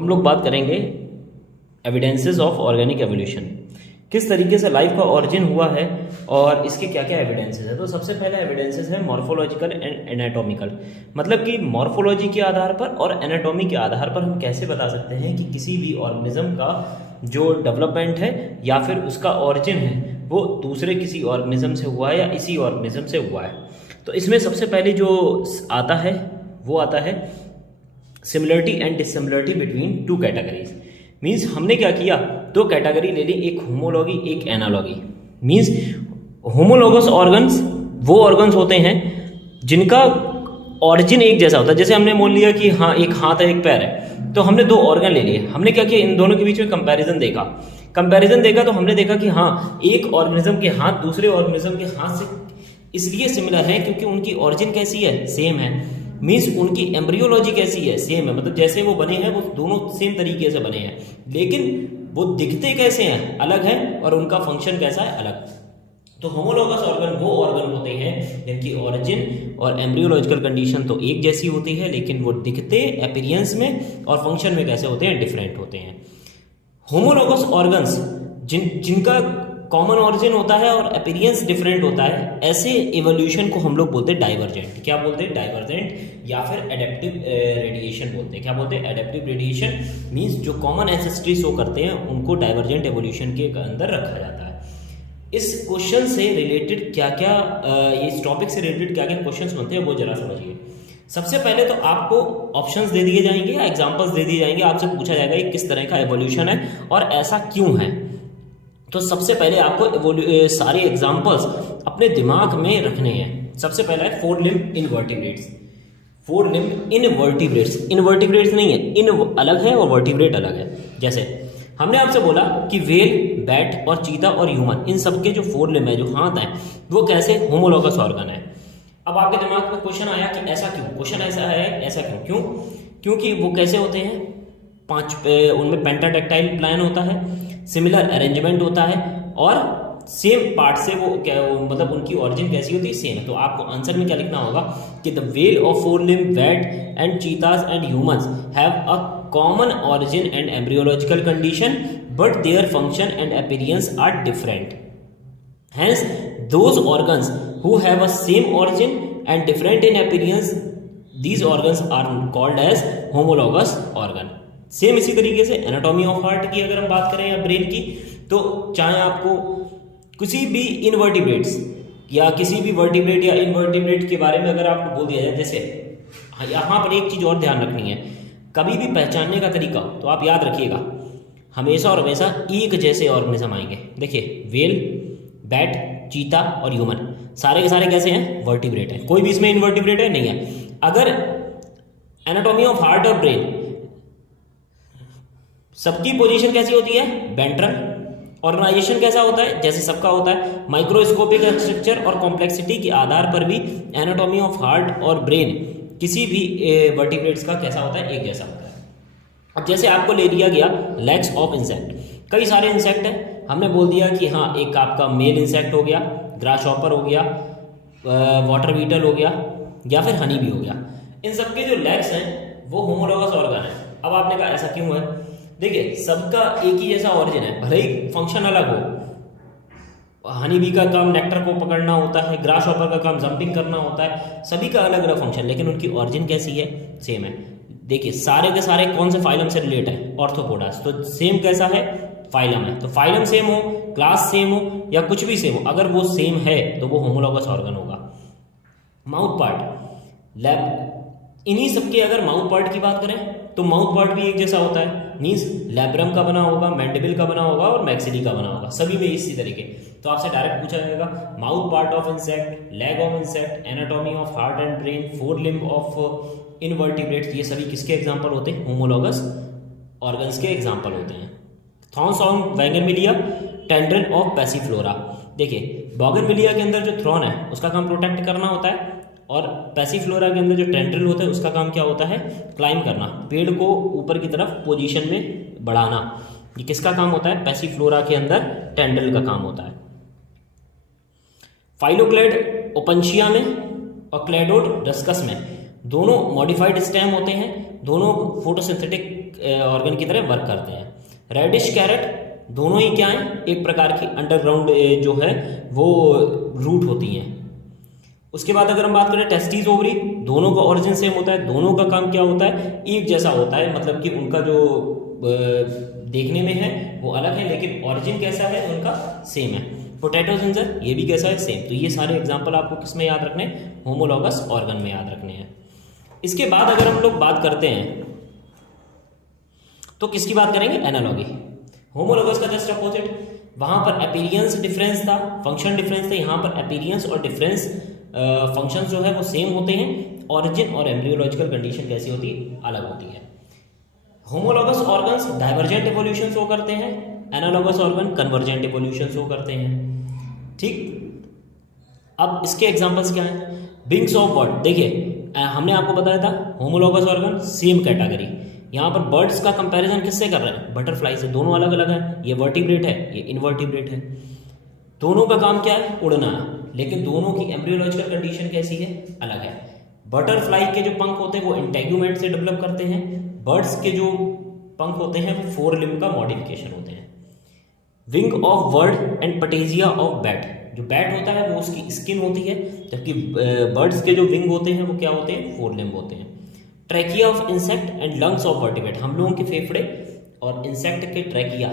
हम लोग बात करेंगे एविडेंसेस ऑफ ऑर्गेनिक एवोल्यूशन, किस तरीके से लाइफ का ऑरिजिन हुआ है और इसके क्या क्या एविडेंसेस है। तो सबसे पहले एविडेंसेस है मॉर्फोलॉजिकल एंड एनाटॉमिकल, मतलब कि मॉर्फोलॉजी के आधार पर और एनाटॉमी के आधार पर हम कैसे बता सकते हैं कि किसी भी ऑर्गेनिज्म का जो डेवलपमेंट है या फिर उसका ऑरिजिन है वो दूसरे किसी ऑर्गेनिज्म से हुआ है या इसी ऑर्गेनिज्म से हुआ है। तो इसमें सबसे पहले जो आता है वो आता है similarity and dissimilarity between two categories. Means हमने क्या किया, दो कैटेगरी ले ली, एक होमोलॉगी एक एनालॉगी। मीन्स होमोलॉगस ऑर्गन्स वो ऑर्गन्स होते हैं जिनका ऑरिजिन एक जैसा होता है। जैसे हमने बोल लिया कि हाँ एक हाथ है एक पैर है, तो हमने दो ऑर्गन ले लिए, हमने क्या किया इन दोनों के बीच में कंपैरिजन देखा तो हमने देखा कि हाँ एक ऑर्गेनिज्म के हाथ दूसरे ऑर्गेनिज्म के हाथ से इसलिए सिमिलर है क्योंकि उनकी ऑरिजिन कैसी है, सेम है। मीन्स उनकी एम्ब्रियोलॉजी कैसी है, सेम है, मतलब जैसे वो बने हैं वो दोनों सेम तरीके से बने हैं, लेकिन वो दिखते कैसे हैं अलग है और उनका फंक्शन कैसा है अलग। तो होमोलॉगस ऑर्गन वो ऑर्गन होते हैं जिनकी ऑरिजिन और एम्ब्रियोलॉजिकल कंडीशन तो एक जैसी होती है, लेकिन वो दिखते अपीयरेंस में और फंक्शन में कैसे होते हैं, डिफरेंट होते हैं। होमोलॉगस ऑर्गन्स जिनका कॉमन ऑरिजिन होता है और अपीयरेंस डिफरेंट होता है, ऐसे इवोल्यूशन को हम लोग बोलते हैं डाइवर्जेंट। क्या बोलते हैं, डाइवर्जेंट, या फिर एडेप्टिव रेडिएशन बोलते हैं। क्या बोलते हैं, एडेप्टिव रेडिएशन। मींस जो कॉमन एंसेस्ट्री शो करते हैं उनको डाइवर्जेंट एवोल्यूशन के अंदर रखा जाता है। इस क्वेश्चन से रिलेटेड क्या क्या इस टॉपिक से रिलेटेड क्या क्या क्वेश्चन बनते हैं वो जरा समझिए। सबसे पहले तो आपको ऑप्शंस दे दिए जाएंगे या एग्जांपल्स दे दिए जाएंगे, आपसे पूछा जाएगा कि किस तरह का एवोल्यूशन है और ऐसा क्यों है। तो सबसे पहले आपको सारे एग्जांपल्स अपने दिमाग में रखने हैं। सबसे पहला है four limb invertebrates. Four limb invertebrates, invertebrates नहीं है, इन अलग है और वर्टिब्रेट अलग है। जैसे हमने आपसे बोला कि वेल, बैट और चीता और ह्यूमन, इन सबके जो फोर लिम्ब है, जो हाथ है, वो कैसे होमोलॉगस ऑर्गन है। अब आपके दिमाग में क्वेश्चन आया कि ऐसा क्यों, क्वेश्चन ऐसा है ऐसा क्यों, क्योंकि वो कैसे होते हैं, उनमें पेंटाटेक्टाइल प्लान होता है, सिमिलर अरेंजमेंट होता है और सेम पार्ट से वो क्या मतलब उनकी ओरिजिन कैसी होती है, सेम है। तो आपको आंसर में क्या लिखना होगा कि the well of forelimb bat and cheetahs and humans have a common origin and embryological condition but their function and appearance are different. Hence, those organs who have a same origin and different in appearance, these organs are called as homologous organ. Same इसी तरीके से anatomy of heart की अगर हम बात करें या brain की, तो चाहे आपको किसी भी इनवर्टिब्रेट्स या किसी भी वर्टिब्रेट या इनवर्टिब्रेट के बारे में अगर आपको बोल दिया जाए, जैसे यहाँ पर एक चीज़ और ध्यान रखनी है, कभी भी पहचानने का तरीका तो आप याद रखिएगा, हमेशा और हमेशा एक जैसे ऑर्गेनिज्म आएंगे। देखिए वेल, बैट, चीता और ह्यूमन सारे के सारे कैसे हैं, वर्टिब्रेट हैं, कोई भी इसमें इनवर्टिब्रेट है नहीं है। अगर एनाटॉमी ऑफ हार्ट और ब्रेन, सबकी पोजीशन कैसी होती है, वेंट्रल। ऑर्गेनाइजेशन कैसा होता है, जैसे सबका होता है। माइक्रोस्कोपिक स्ट्रक्चर और कॉम्प्लेक्सिटी के आधार पर भी एनाटॉमी ऑफ हार्ट और ब्रेन किसी भी वर्टिब्रेट्स का कैसा होता है, एक जैसा होता है। अब जैसे आपको ले लिया गया लेग्स ऑफ इंसेक्ट, कई सारे इंसेक्ट हैं, हमने बोल दिया कि हाँ एक आपका मेल इंसेक्ट हो गया, ग्रासहॉपर हो गया, वाटर बीटल हो गया या फिर हनी भी हो गया। इन सबके जो लेग्स हैं वो होमोलॉगस ऑर्गन है। अब आपने कहा ऐसा क्यों है, देखिए सबका एक ही जैसा ऑरिजिन है, भले ही फंक्शन अलग हो। हनी बी का काम नेक्टर को पकड़ना होता है, ग्रासहॉपर का काम जंपिंग करना होता है, सभी का अलग अलग फंक्शन, लेकिन उनकी ऑरिजिन कैसी है, सेम है। देखिए सारे के सारे कौन से फाइलम से रिलेट है, ऑर्थोपोडास, तो सेम कैसा है, फाइलम है। तो फाइलम सेम हो, क्लास सेम हो या कुछ भी सेम हो, अगर वो सेम है तो वो होमोलॉगस ऑर्गन होगा। माउथ पार्ट, लैब, इन्हीं सबके अगर माउथ पार्ट की बात करें तो माउथ पार्ट भी एक जैसा होता है। मीन्स लैब्रम का बना होगा, मैंडिबल का बना होगा और मैक्सिली का बना होगा, सभी में इसी तरीके। तो आपसे डायरेक्ट पूछा जाएगा mouth part of insect, leg of insect, anatomy of heart and brain, four limb of invertebrates, ये सभी किसके एग्जाम्पल होते हैं, होमोलॉगस ऑर्गन्स के एग्जाम्पल होते हैं। Thorns of bougainvillea, tendril of passiflora. देखिए बॉगनविलिया के अंदर जो थ्रॉन है उसका काम प्रोटेक्ट करना होता है, और पैसिफ्लोरा के अंदर जो टेंड्रिल होता है उसका काम क्या होता है, क्लाइंब करना, पेड़ को ऊपर की तरफ पोजीशन में बढ़ाना। ये किसका काम होता है, पैसिफ्लोरा के अंदर टेंड्रिल का काम होता है। फाइलोक्लेड ओपनशिया में और क्लेडोड डस्कस में दोनों मॉडिफाइड स्टेम होते हैं, दोनों फोटोसिंथेटिक ऑर्गन की तरह वर्क करते हैं। रेडिश कैरेट दोनों ही क्या हैं, एक प्रकार की अंडरग्राउंड जो है वो रूट होती हैं। उसके बाद अगर हम बात करें टेस्टिस ओवरी, दोनों का ओरिजिन सेम होता है, दोनों का काम क्या होता है, एक जैसा होता है, मतलब कि उनका जो देखने में है वो अलग है लेकिन ओरिजिन कैसा है उनका सेम है। पोटैटो जिंजर ये भी कैसा है, सेम। तो ये सारे एग्जांपल आपको किस में याद रखने, होमोलॉगस ऑर्गन में याद रखने हैं। इसके बाद अगर हम लोग बात करते हैं तो किसकी बात करेंगे, एनालॉगी। होमोलॉगस का जस्ट अपोजिट, वहां पर अपीयरेंस डिफरेंस था, फंक्शन डिफरेंस था, यहाँ पर अपीयरेंस और डिफरेंस फंक्शन जो है वो सेम होते हैं, ऑरिजिन और एम्ब्रियोलॉजिकल कंडीशन कैसी होती है, अलग होती है। Homologous organs divergent evolution show करते हैं, analogous organ convergent evolution show करते हैं। ठीक, अब इसके एग्जांपल्स क्या हैं, विंग्स ऑफ बर्ड। देखिए हमने आपको बताया था होमोलॉगस ऑर्गन सेम कैटेगरी, यहाँ पर बर्ड्स का कंपैरिजन किससे कर रहे हैं, बटरफ्लाई से। दोनों अलग अलग हैं, ये वर्टिब्रेट है, ये इनवर्टिब्रेट है। दोनों का काम क्या है, उड़ना, लेकिन दोनों की एम्ब्रियोलॉजिकल कंडीशन कैसी है, अलग है। बटरफ्लाई के जो पंख होते हैं वो इंटेग्यूमेंट से डेवलप करते हैं, बर्ड्स के जो पंख होते हैं वो फोर लिम्ब का मॉडिफिकेशन होते हैं। Wing of bird and patagia of bat, जो बैट होता है वो उसकी स्किन होती है, जबकि बर्ड्स के जो विंग होते हैं वो क्या होते हैं, फोर लिम्ब होते हैं। Trachea of insect and lungs of vertebrate, हम लोगों के फेफड़े और इंसेक्ट के ट्रैकिया,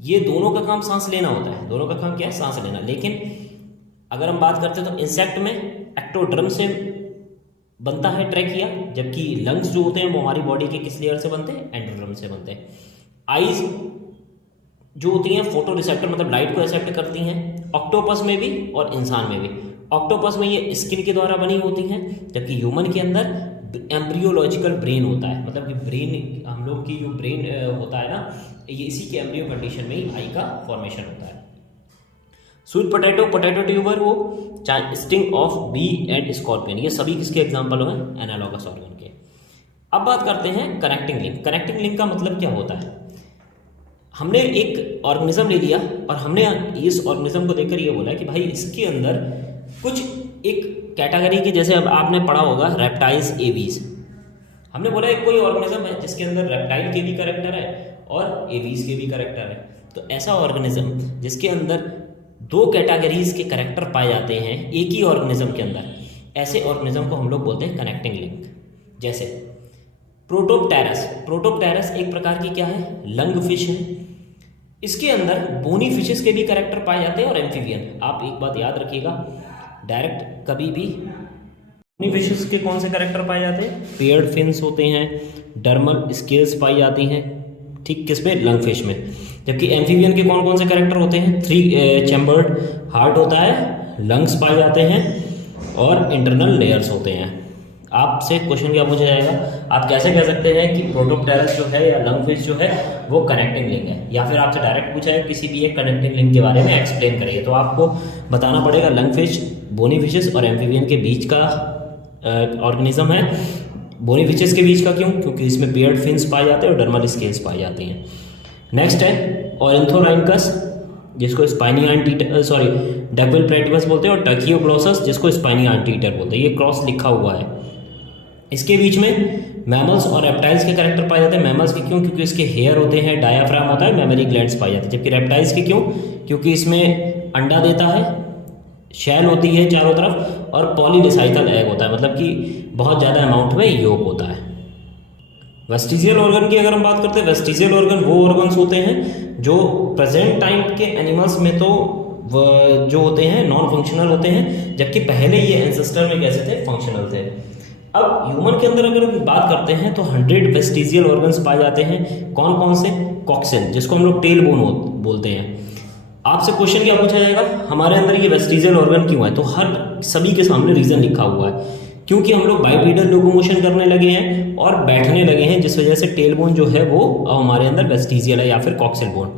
ये दोनों का काम सांस लेना होता है, दोनों का काम क्या है, सांस लेना। लेकिन अगर हम बात करते हैं तो इंसेक्ट में एक्टोड्रम से बनता है ट्रैकिया, जबकि लंग्स जो होते हैं वो हमारी बॉडी के किस लेयर से बनते हैं, एंडोड्रम से बनते हैं। आईज जो होती हैं फोटो रिसेप्टर, मतलब लाइट को एक्सेप्ट करती हैं, ऑक्टोपस में भी और इंसान में भी। ऑक्टोपस में ये स्किन के द्वारा बनी होती हैं, जबकि ह्यूमन के अंदर एम्ब्रियोलॉजिकल ब्रेन होता है, मतलब कि ब्रेन, हम लोग की जो ब्रेन होता है ना, ये इसी के एम्ब्रियो कंडीशन में ही आई का फॉर्मेशन होता है। स्वीट पोटैटो, पोटैटो ट्यूबर, वो sting of bee and scorpion, ये सभी किसके एग्जांपल हैं, एनालॉगस ऑर्गन के। अब बात करते हैं कनेक्टिंग लिंक। कनेक्टिंग लिंक का मतलब क्या होता है, हमने एक ऑर्गेनिज्म ले लिया और हमने इस ऑर्गेनिज्म को देखकर ये बोला कि भाई इसके अंदर कुछ एक कैटेगरी के, जैसे अब आपने पढ़ा होगा रेप्टाइल्स, एवीज, हमने बोला एक कोई ऑर्गेनिज्म है जिसके अंदर रेप्टाइल के भी कैरेक्टर है और एवीज के भी कैरेक्टर है। तो ऐसा ऑर्गेनिज्म जिसके अंदर दो कैटेगरीज के कैरेक्टर पाए जाते हैं एक ही ऑर्गेनिज्म के अंदर, ऐसे ऑर्गेनिज्म को हम लोग बोलते हैं कनेक्टिंग लिंक। जैसे प्रोटोप्टेरस, प्रोटोप्टेरस एक प्रकार की क्या है, लंग फिश है, इसके अंदर बोनी फिशेस के भी कैरेक्टर पाए जाते हैं और एम्फीबियन। आप एक बात याद रखिएगा, डायरेक्ट कभी भी बोनी फिशेस के कौन से कैरेक्टर पाए जाते हैं, पेयर्ड फिन्स होते हैं, डर्मल स्केल्स पाई जाती हैं, ठीक, किस में, लंग फिश में। जबकि एम्फीबियन के कौन कौन से कैरेक्टर होते हैं, 3 चैम्बर्ड हार्ट होता है, लंग्स पाए जाते हैं और इंटरनल लेयर्स होते हैं। आपसे क्वेश्चन क्या पूछा जाएगा, आप कैसे कह सकते हैं कि प्रोटोप्टेरस जो है या लंग फिश जो है वो कनेक्टिंग लिंक है, या फिर आपसे डायरेक्ट पूछा है किसी भी एक कनेक्टिंग लिंक के बारे में एक्सप्लेन करिए, तो आपको बताना पड़ेगा लंग फिश, बोनी फिशेस और एम्फीबियन के बीच का ऑर्गेनिज्म है। बोनी फिशेस के बीच का क्यों, क्योंकि इसमें पेयर्ड फिन्स पाए जाते हैं और डर्मल स्केल्स पाई जाती हैं। नेक्स्ट है ऑरेंथोराइनकस, जिसको स्पाइनी एंटीटर, सॉरी डकविल प्लेटिवस बोलते हैं, और टर्कियोग्लोसस जिसको स्पाइनी एंटीटर बोलते हैं। ये क्रॉस लिखा हुआ है। इसके बीच में मैमल्स और रेप्टाइल्स के कैरेक्टर पाए जाते हैं। मैमल्स के क्यों, क्योंकि इसके हेयर होते हैं, डायाफ्राम होता है, मेमोरी ग्लैंड्स पाई जाती है। जबकि रेप्टाइल्स के क्यों, क्योंकि इसमें अंडा देता है, शैल होती है चारों तरफ और पॉलीडिसाइकल एग होता है, मतलब कि बहुत ज़्यादा अमाउंट में योग होता है। वेस्टिजियल ऑर्गन की अगर हम बात करते हैं, वेस्टिजियल ऑर्गन वो ऑर्गन्स होते हैं जो प्रेजेंट टाइम के एनिमल्स में तो जो होते हैं नॉन फंक्शनल होते हैं, जबकि पहले ये एंसेस्टर में कैसे थे, फंक्शनल थे। अब ह्यूमन के अंदर अगर हम बात करते हैं तो 100 वेस्टिजियल ऑर्गन्स पाए जाते हैं। कौन कौन से, कॉक्सिल जिसको हम लोग टेल बोन बोलते हैं। आपसे क्वेश्चन क्या पूछा जाएगा, हमारे अंदर ये वेस्टिजियल ऑर्गन क्यों है, तो हर सभी के सामने रीजन लिखा हुआ है, क्योंकि हम लोग बाइपीडल लोकोमोशन करने लगे हैं और बैठने लगे हैं, जिस वजह से टेल बोन जो है वो हमारे अंदर वेस्टिजियल है या फिर कॉक्सिल बोन।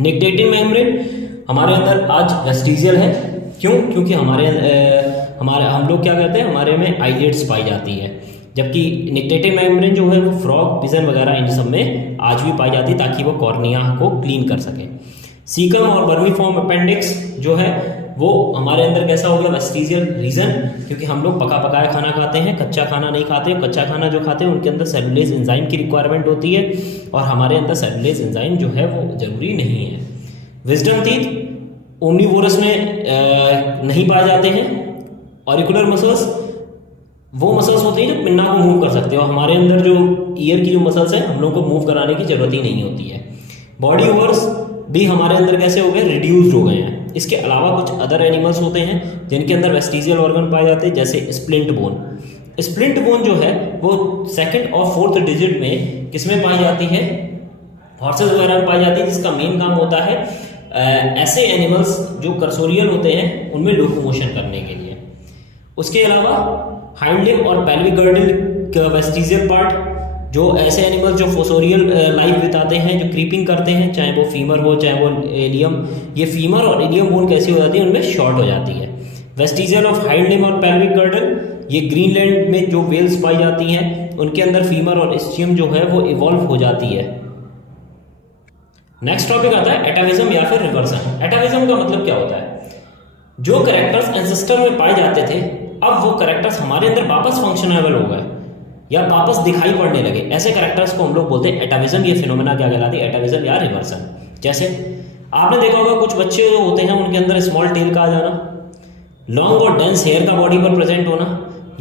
निक्टेटिव मेम्ब्रेन हमारे अंदर आज वेस्टिजियल है, क्यों, क्योंकि हम लोग क्या कहते हैं, हमारे में आईलिड्स पाई जाती है, जबकि निक्टेटिव मेम्ब्रेन जो है वो फ्रॉग, पिजन वगैरह इन सब में आज भी पाई जाती है, ताकि वो कॉर्निया को क्लीन कर सके। सीकम और वर्मीफॉर्म अपेंडिक्स जो है वो हमारे अंदर कैसा हो गया, वेस्टिजियल रीजन, क्योंकि हम लोग पका पकाया खाना खाते हैं, कच्चा खाना नहीं खाते। कच्चा खाना जो खाते हैं उनके अंदर सेलुलोज एंजाइम की रिक्वायरमेंट होती है, और हमारे अंदर सेलुलोज एंजाइम जो है वो जरूरी नहीं है। विजडम टीथ ओमनीवोरस में नहीं पाए जाते हैं। ऑरिकुलर मसल्स वो मसल्स होते हैं जो पिन्ना को मूव कर सकते हैं, और हमारे अंदर जो ईयर की जो मसल्स है हम लोग को मूव कराने की जरूरत ही नहीं होती है। बॉडी ओवर्स भी हमारे अंदर कैसे हो गए, रिड्यूस्ड हो गए हैं। इसके अलावा कुछ अदर एनिमल्स होते हैं जिनके अंदर वेस्टिजियल ऑर्गन पाए जाते हैं, जैसे स्प्लिंट बोन। स्प्लिंट बोन जो है वो सेकंड और फोर्थ डिजिट में किसमें पाई जाती है, हॉर्सेस वगैरह में पाई जाती है, जिसका मेन काम होता है ऐसे एनिमल्स जो कर्सोरियल होते हैं उनमें लोकोमोशन करने के लिए। उसके अलावा हाइंड लिम्ब और पेल्विक गर्डल का वेस्टिजियल पार्ट, जो ऐसे एनिमल्स जो फोसोरियल लाइफ बिताते हैं, जो क्रीपिंग करते हैं, चाहे वो फीमर हो चाहे वो एलियम, ये फीमर और एलियम बोन कैसी हो जाती है, उनमें शॉर्ट हो जाती है। वेस्टिजियल ऑफ हाइंड लिम्ब और पेल्विक गर्डल, ये ग्रीनलैंड में जो वेल्स पाई जाती हैं उनके अंदर फीमर और स्टियम जो है वो इवॉल्व हो जाती है। नेक्स्ट टॉपिक आता है एटाविज्म या फिर रिवर्सन। एटाविज्म का मतलब क्या होता है, जो कैरेक्टर्स एंसेस्टर में पाए जाते थे अब वो कैरेक्टर्स हमारे अंदर वापस फंक्शनेबल हो गए या वापस दिखाई पड़ने लगे, ऐसे कैरेक्टर्स को हम लोग बोलते हैं एटाविज्म। ये फिनोमेना क्या कहलाती है, एटाविज्म या रिवर्सन। जैसे आपने देखा होगा कुछ बच्चे होते हैं उनके अंदर स्मॉल टेल का आ जाना, लॉन्ग और डेंस हेयर का बॉडी पर प्रेजेंट होना,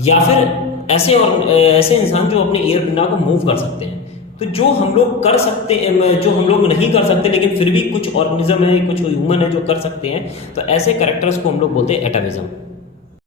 या फिर ऐसे इंसान जो अपने ईयर पिन्ना को मूव कर सकते हैं। तो जो हम लोग कर सकते हैं, जो हम लोग नहीं कर सकते लेकिन फिर भी कुछ ऑर्गेनिज्म है, कुछ ह्यूमन है जो कर सकते हैं, तो ऐसे कैरेक्टर्स को हम लोग बोलते हैं एटाविज्म।